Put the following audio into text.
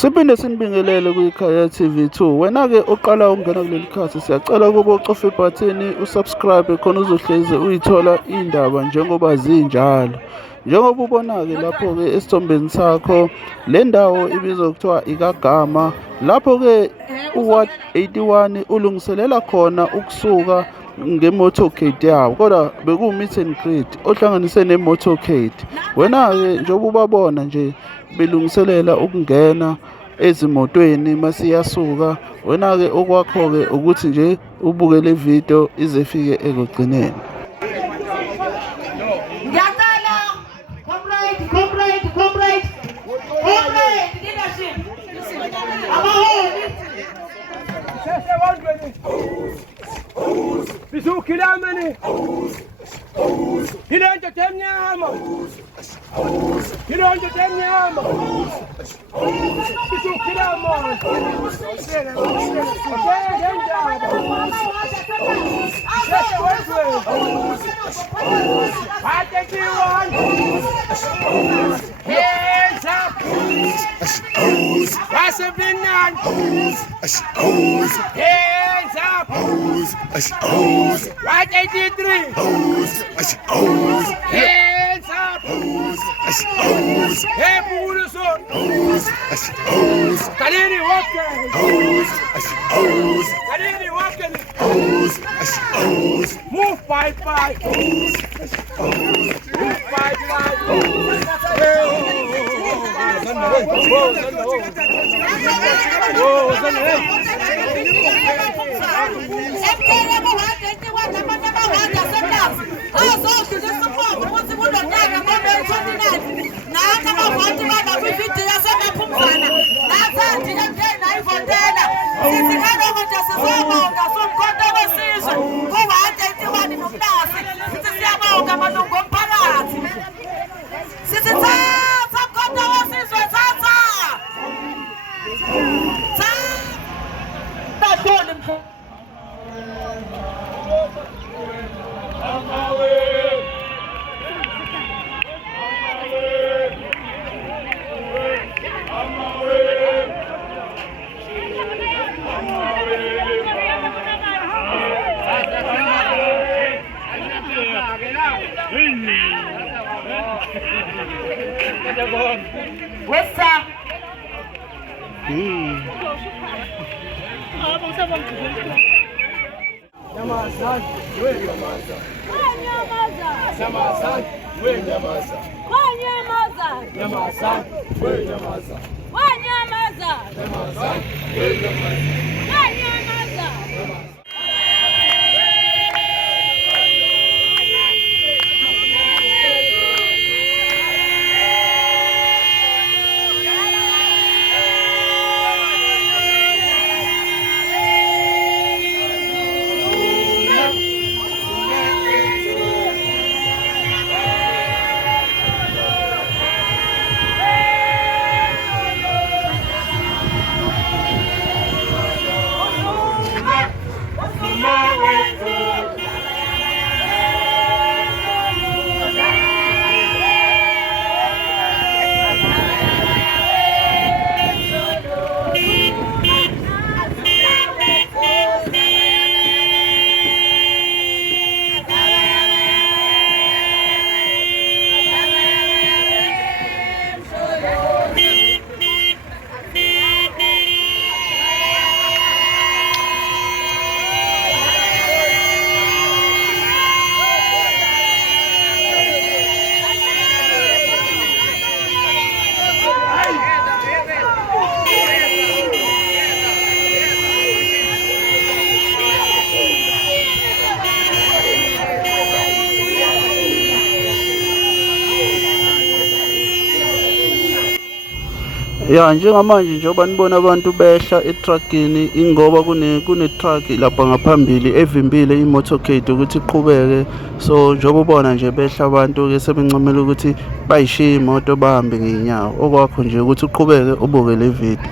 Siphinde sinibingelele kwiKhaya TV2. Wena-ke oqala ukungena kuleli khasi, siyacela ukuba ucofe ibhathini usubscribe khona uzohlezi uyithola iy'ndaba njengoba zinjalo. Njengoba ubona-ke lapho-ke esithombeni sakho, le ndawo ibizwa kuthiwa iKagama. Lapho-ke uWard 81 ulungiselela khona ukusuka nge-motorcade yawo, kodwa bekuwu-meet and greet ohlanganise ne-motorcade. Wena-ke njengoba ubabona nje belungiselela ukungena ezimotweni masiyasuka, wena-ke okwakho-ke ukuthi nje ubuke le video ize ifike ekugcineni. Ngiyacela comrade leadership abaholi Bisukilamani Hilonto temnyama Hilonto temnyama Bisukilamani Hands up! What's up in that? Hands up! Right 83! Hands up! Hey, Buruson! Kalini Walker! Kalini Walker! Move 5-5! Move 5-5! What's up? Ya, njengamanje njengoba nibona abantu behla etruckini, ingoba kune-truck lapha ngaphambili evimbile i-motorcade ukuthi iqhubeke. So njengoba ubona nje behla abantu-ke sebencamela ukuthi bayishiye imoto bahambe ngey'nyawo. Okwakho nje ukuthi uqhubeke ubuke le video.